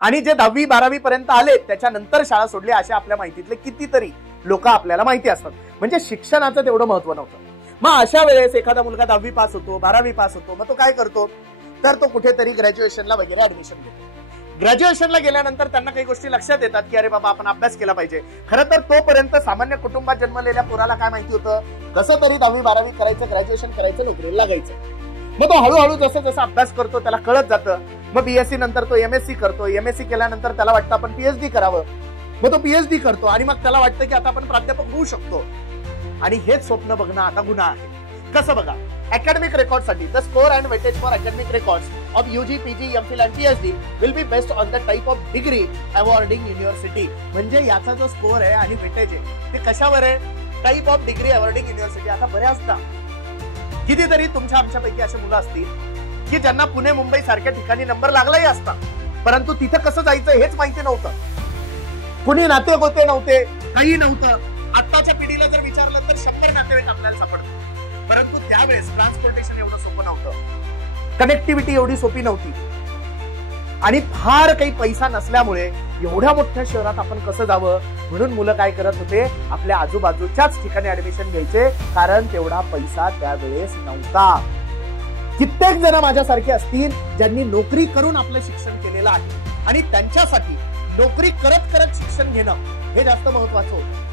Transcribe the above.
आणि जे 10वी 12वी पर्यंत आले त्याच्यानंतर शाळा सोडली अशा आपल्या माहितीतले कितीतरी लोक आपल्याला माहिती असतात. म्हणजे शिक्षणाचं तेवढं महत्व नव्हतं. मग अशा वेळेस एखादा मुलगा 10वी पास होतो, 12वी पास होतो, मग तो काय करतो तर तो कुठेतरी ग्रॅज्युएशनला वगैरे ऍडमिशन घेतो. ग्रॅज्युएशनला गेल्यानंतर त्यांना काही गोष्टी लक्षात येतात की अरे बाबा आपण अभ्यास केला पाहिजे. खरं तर तोपर्यंत सामान्य कुटुंबात जन्मलेल्या पोराला काय माहिती होतं, कसं तरी 10वी 12वी करायचं, ग्रॅज्युएशन करायचं, नोकरीला लागायचं. मग तो हळूहळू जसं जसं अभ्यास करतो त्याला कळत जातं. मग बीएससी नंतर तो एमएससी करतो. एमएससी केल्यानंतर त्याला वाटतं आपण पीएचडी करावं. मग तो पीएचडी करतो आणि मग त्याला वाटतं की आता आपण प्राध्यापक होऊ शकतो. आणि हेच स्वप्न बघणं आता गुन्हा आहे. कसं बघा, अकॅडमिक रेकॉर्डसाठी the score and weightage for academic records of UG, PG, MPhil and PhD will be based on the type of degree awarding university. म्हणजे याचा जो स्कोर आहे आणि वेटेज आहे ते कशावर आहे, type of degree awarding university. आता बऱ्याचदा कितीतरी तुमच्या आमच्यापैकी असे मुलं असतील की ज्यांना पुणे मुंबई सारख्या ठिकाणी नंबर लागलाही असता, परंतु तिथं कसं जायचं हेच माहिती नव्हतं. कुणी नाते गोते नव्हते, काही नव्हतं. आताच्या पिढीला जर विचारलं तर 100 नातेवाईक आपल्याला सापडतात. परंतु त्यावेळेस ट्रान्सपोर्टेशन एवढं सोपं नव्हतं, कनेक्टिव्हिटी एवढी सोपी नव्हती आणि फार काही पैसा नसल्यामुळे एवढ्या मोठ्या शहरात आपण कसं जावं म्हणून मुलं काय करत होते, आपल्या आजूबाजूच्याच ठिकाणी ऍडमिशन घ्यायचे, कारण तेवढा पैसा त्यावेळेस नव्हता. कित्येक जण माझ्यासारखे असतील ज्यांनी नोकरी करून आपलं शिक्षण केलेलं आहे आणि त्यांच्यासाठी नोकरी करत करत शिक्षण घेणं हे जास्त महत्वाचं होतं.